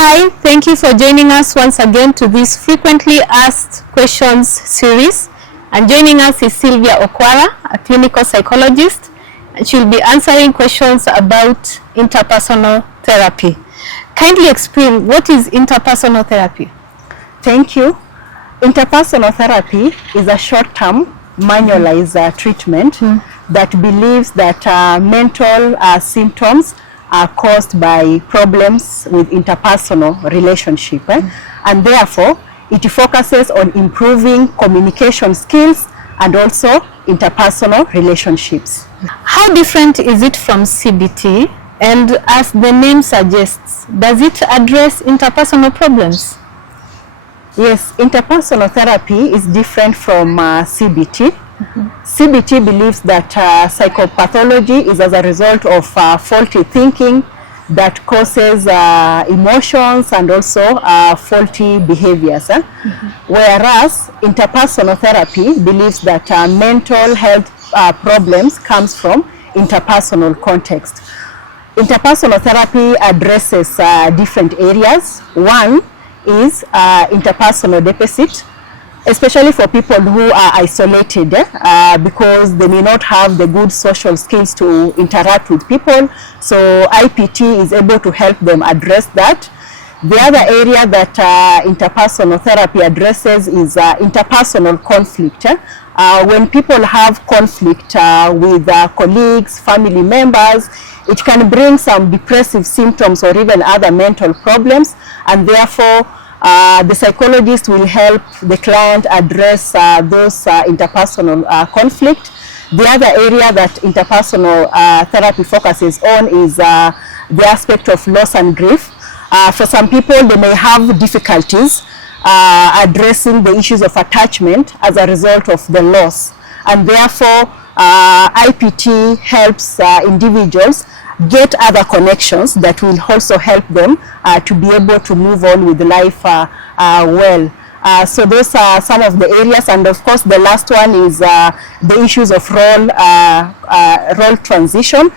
Hi, thank you for joining us once again to this frequently asked questions series. And joining us is Sylvia Okwara, a clinical psychologist, and she'll be answering questions about interpersonal therapy. Kindly explain, what is interpersonal therapy? Thank you. Interpersonal therapy is a short-term manualized treatment that believes that mental symptoms are caused by problems with interpersonal relationship, and therefore it focuses on improving communication skills and also interpersonal relationships. How different is it from CBT, and as the name suggests, does it address interpersonal problems? Yes, interpersonal therapy is different from CBT. CBT believes that psychopathology is as a result of faulty thinking that causes emotions and also faulty behaviors. Whereas interpersonal therapy believes that mental health problems comes from interpersonal context. Interpersonal therapy addresses different areas. One is interpersonal deficit, especially for people who are isolated because they may not have the good social skills to interact with people. So IPT is able to help them address that. The other area that interpersonal therapy addresses is interpersonal conflict. When people have conflict with colleagues, family members, it can bring some depressive symptoms or even other mental problems, and therefore the psychologist will help the client address those interpersonal conflict. The other area that interpersonal therapy focuses on is the aspect of loss and grief. For some people, they may have difficulties addressing the issues of attachment as a result of the loss, and therefore IPT helps individuals get other connections that will also help them to be able to move on with life well. So those are some of the areas, and of course the last one is the issues of role transition.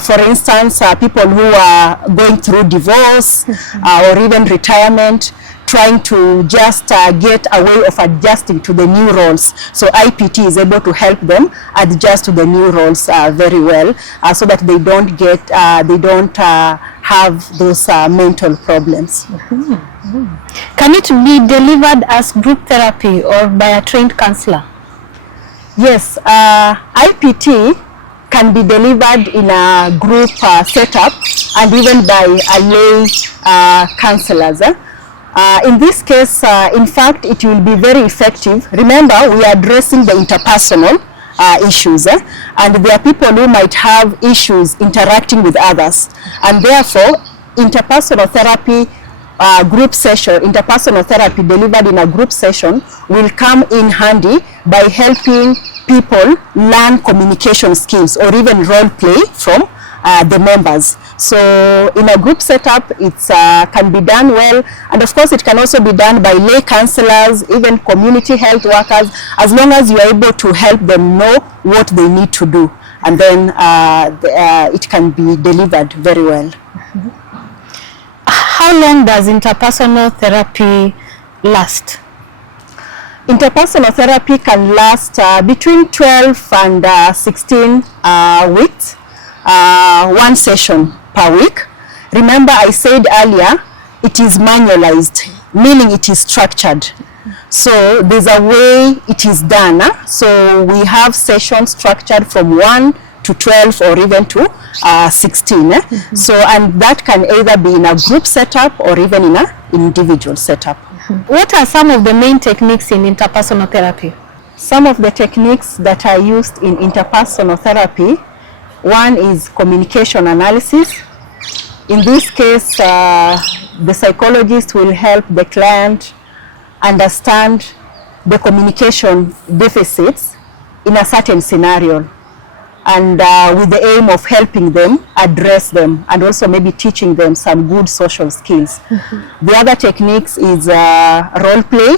For instance, people who are going through divorce or even retirement, trying to just get a way of adjusting to the new roles. So IPT is able to help them adjust to the new roles very well, so that they don't get, have those mental problems. Can it be delivered as group therapy or by a trained counselor? Yes, IPT can be delivered in a group setup and even by a lay counselors. In this case, in fact, it will be very effective. Remember, we are addressing the interpersonal issues, and there are people who might have issues interacting with others, and therefore interpersonal therapy group session, interpersonal therapy delivered in a group session will come in handy by helping people learn communication skills or even role play from the members. So in a group setup, it can be done well, and of course it can also be done by lay counselors, even community health workers, as long as you are able to help them know what they need to do, and then it can be delivered very well. How long does interpersonal therapy last? Interpersonal therapy can last between 12 and 16 weeks, one session per week. Remember, I said earlier, it is manualized, meaning it is structured. So there's a way it is done. So we have sessions structured from 1 to 12 or even to 16. So, and that can either be in a group setup or even in an individual setup. What are some of the main techniques in interpersonal therapy? Some of the techniques that are used in interpersonal therapy, one is communication analysis. In this case, the psychologist will help the client understand the communication deficits in a certain scenario, and with the aim of helping them address them and also maybe teaching them some good social skills. The other techniques is role play.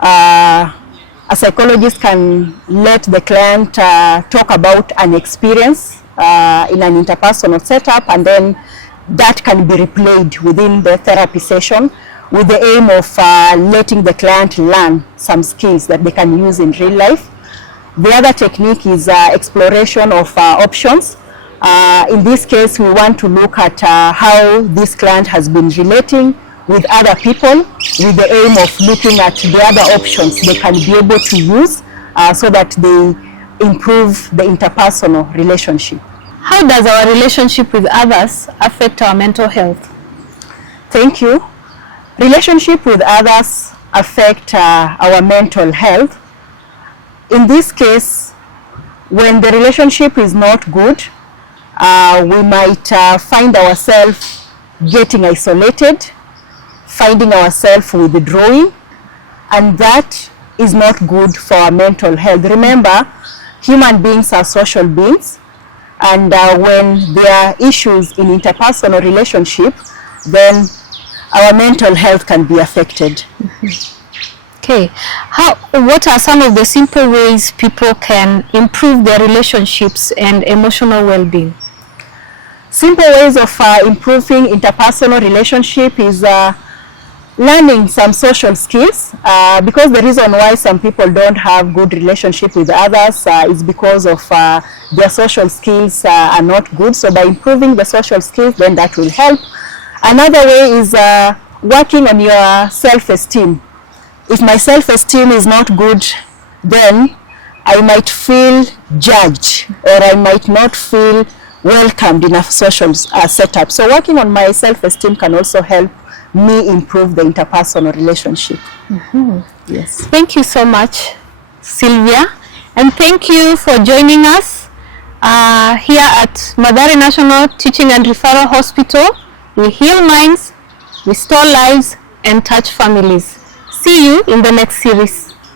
A psychologist can let the client talk about an experience in an interpersonal setup, and then that can be replayed within the therapy session with the aim of letting the client learn some skills that they can use in real life. The other technique is exploration of options. In this case, we want to look at how this client has been relating with other people with the aim of looking at the other options they can be able to use so that they improve the interpersonal relationship. How does our relationship with others affect our mental health? Thank you. Relationship with others affect our mental health. In this case, when the relationship is not good, we might find ourselves getting isolated, finding ourselves withdrawing, and that is not good for our mental health. Remember, human beings are social beings, and when there are issues in interpersonal relationship, then our mental health can be affected. Okay, what are some of the simple ways people can improve their relationships and emotional well-being? Simple ways of improving interpersonal relationship is learning some social skills, because the reason why some people don't have good relationship with others is because of their social skills are not good. So by improving the social skills, then that will help. Another way is working on your self-esteem. If my self-esteem is not good, then I might feel judged, or I might not feel welcomed in a social setup. So working on my self-esteem can also help me improve the interpersonal relationship. Yes. Thank you so much, Sylvia, and thank you for joining us here at Mathari National Teaching and Referral Hospital. We heal minds, restore lives, and touch families. See you in the next series.